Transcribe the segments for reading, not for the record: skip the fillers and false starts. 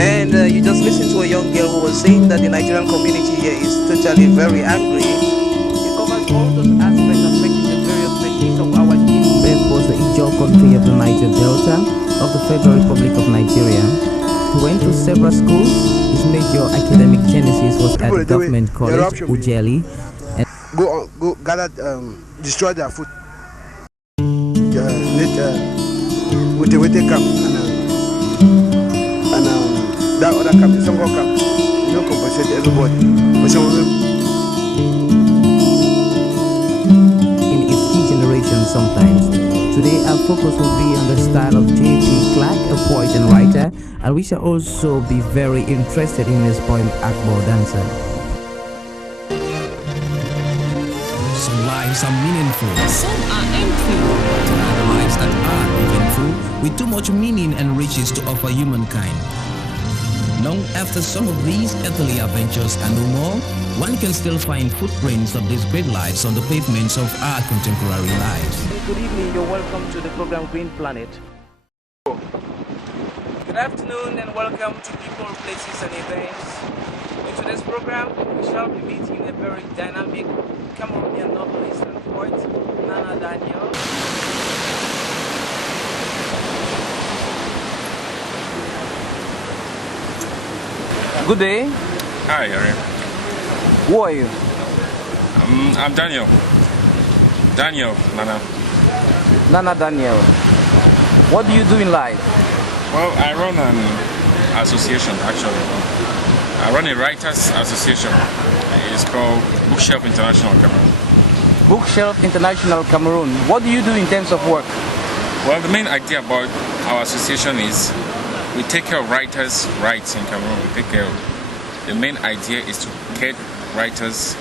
And you just listened to a young girl who was saying that the Nigerian community here is totally very angry. It covers all those aspects affecting the various techniques of our kids. Beth was the Ijaw country of the Niger Delta of the Federal Republic of Nigeria. He went to several schools. His major academic genesis was at the government college, Ujeli. And go gather, destroy their food. With the camp and that other camp, some more camp, you don't compensate everybody. In its key generation sometimes. Today our focus will be on the style of J.P. Clark, a poet and writer, and we shall also be very interested in his poem Akbar Dancer. Some lives are meaningful. Some are empty. There are lives that are eventful, with too much meaning and riches to offer humankind. Long after some of these earthly adventures and no more, one can still find footprints of these great lives on the pavements of our contemporary lives. Good evening, you're welcome to the program Green Planet. Good afternoon and welcome to People, Places and Events. In today's program, we shall be meeting a very dynamic Cameroonian novelist and poet, Nana Daniel. Good day. Hi, Arrey. Who are you? I'm Daniel. Daniel, Nana. Nana Daniel. What do you do in life? Well, I run an association, actually. I run a writers association. It's called Bookshelf International Cameroon. Bookshelf International Cameroon. What do you do in terms of work? Well, the main idea about our association is we take care of writers' rights in Cameroon. The main idea is to get writers'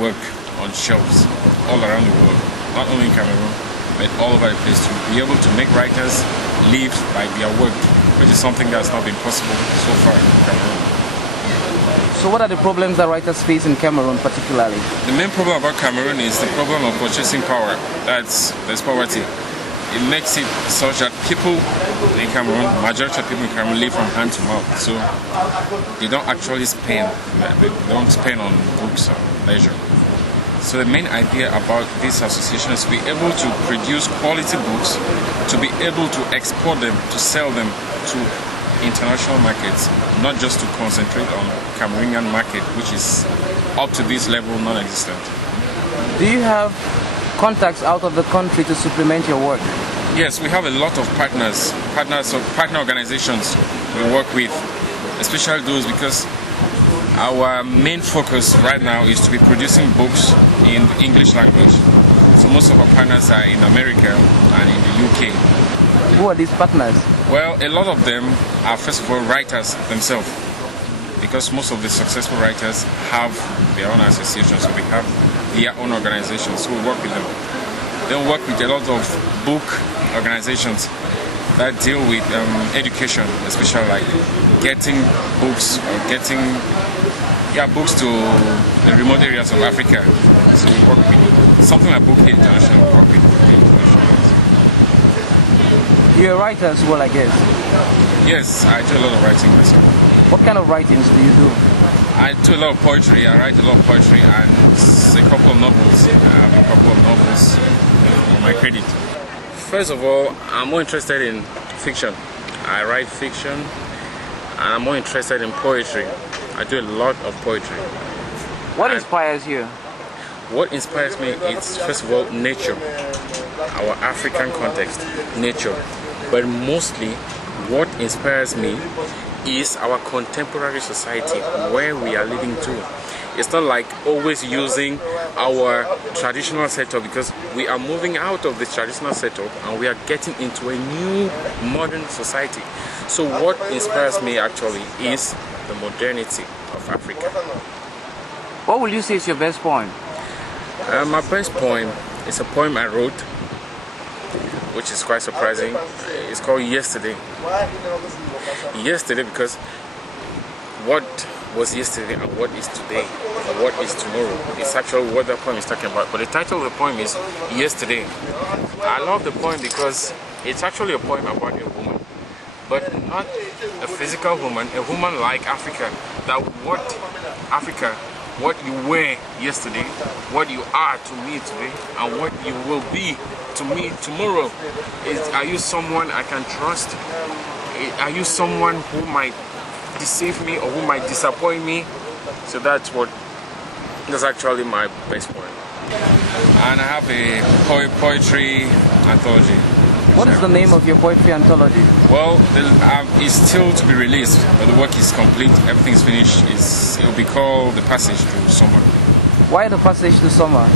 work on shelves all around the world, not only in Cameroon, but all over the place, to be able to make writers live by their work, which is something that's not been possible so far in Cameroon. So what are the problems that writers face in Cameroon particularly? The main problem about Cameroon is the problem of purchasing power. There's poverty. It makes it such that people in Cameroon, majority of people in Cameroon live from hand to mouth. So they don't actually spend. They don't spend on books or leisure. So the main idea about this association is to be able to produce quality books, to be able to export them, to sell them to international markets, not just to concentrate on Cameroonian market, which is up to this level non-existent. Do you have contacts out of the country to supplement your work? Yes, we have a lot of partner organizations we work with, especially those because our main focus right now is to be producing books in the English language. So most of our partners are in America and in the UK. Who are these partners? Well, a lot of them are first of all writers themselves, because most of the successful writers have their own associations, so we have their own organizations, so we work with them. Then we work with a lot of book organizations that deal with education, especially like getting books or getting books to the remote areas of Africa. So we work with something like Book International. We work with You're a writer as well, I guess. Yes, I do a lot of writing myself. What kind of writings do you do? I do a lot of poetry. I write a lot of poetry and a couple of novels. I have a couple of novels on my credit. First of all, I'm more interested in fiction. I write fiction, and I'm more interested in poetry. I do a lot of poetry. What inspires you? What inspires me is, first of all, nature. Our African context, nature. But mostly, what inspires me is our contemporary society, where we are living to. It's not like always using our traditional setup, because we are moving out of the traditional setup and we are getting into a new modern society. So what inspires me actually is the modernity of Africa. What will you say is your best poem? My best poem is a poem I wrote, which is quite surprising. It's called Yesterday. Yesterday, because what was yesterday and what is today and what is tomorrow is actually what the poem is talking about. But the title of the poem is Yesterday. I love the poem because it's actually a poem about a woman, but not a physical woman, a woman like Africa. That what you were yesterday, what you are to me today, and what you will be to me tomorrow. Are you someone I can trust? Are you someone who might deceive me or who might disappoint me? So that's actually my best point. And I have a poetry anthology. What is the name of your poetry anthology? Well, it's still to be released, but the work is complete. Everything is finished. It will be called The Passage to Summer. Why The Passage to Summer?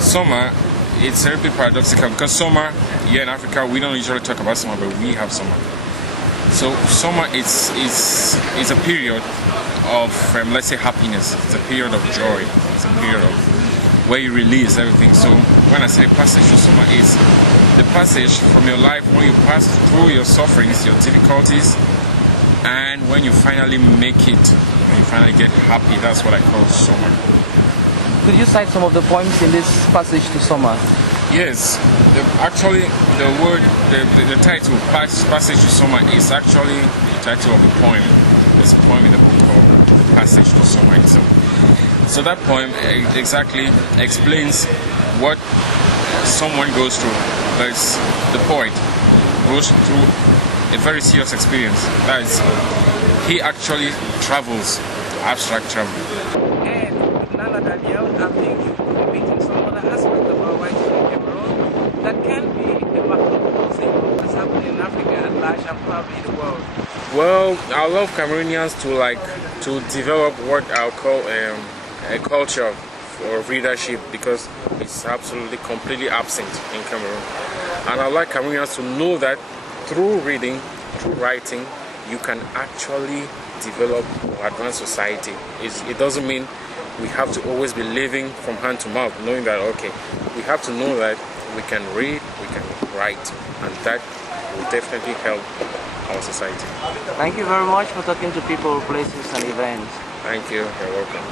Summer, it's a bit paradoxical because summer, here in Africa, we don't usually talk about summer, but we have summer. So summer is a period of, let's say, happiness. It's a period of joy. It's a period of where you release everything. So when I say passage to summer, is the passage from your life when you pass through your sufferings, your difficulties, and when you finally make it, when you finally get happy. That's what I call summer. Could you cite some of the poems in this passage to summer? Yes, the title Passage to Summer is actually the title of a poem. There's a poem in the book called The Passage to Summer itself. So that poem exactly explains what someone goes through. Because the poet goes through a very serious experience. That is, he actually travels, abstract travel. And Nana Daniel, I think we're meeting some other aspect of our life in Cameroon that can be a macro thing of what's happening in Africa at large and probably the world. Well, I love Cameroonians to develop what I'll call a culture for readership, because it's absolutely completely absent in Cameroon. And I'd like Cameroonians to know that through reading, through writing, you can actually develop or advance society. It doesn't mean we have to always be living from hand to mouth, knowing that, okay, we have to know that we can read, we can write, and that will definitely help our society. Thank you very much for talking to people, places, and events. Thank you. You're welcome.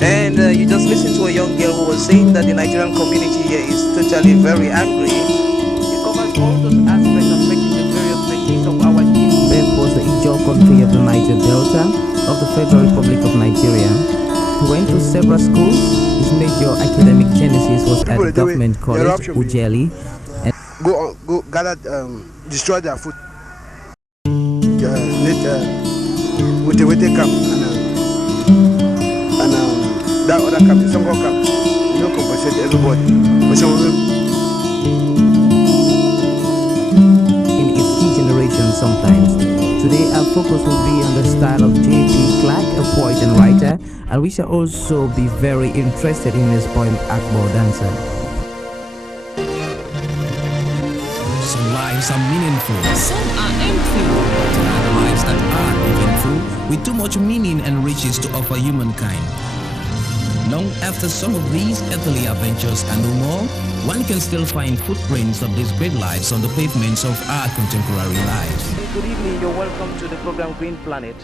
And you just listened to a young girl who was saying that the Nigerian community here is totally very angry. It covers all those aspects affecting the various regions of our nation. Beth was the Ijo country of the Niger Delta of the Federal Republic of Nigeria. He went to several schools. His major academic genesis was at the government college, Ujeli. And go gather, destroy their food. With the camp and that other camp, the Songo camp, you know, compensate everybody. In its key generation sometimes. Today our focus will be on the style of J.P. Clark, a poet and writer, and we shall also be very interested in his poem Akbo Dancer. Some lives are meaningful, Some are empty. other lives that are eventful, with too much meaning and riches to offer humankind. Long after some of these earthly adventures and no more, one can still find footprints of these great lives on the pavements of our contemporary lives. Good evening, you're welcome to the program Green Planet.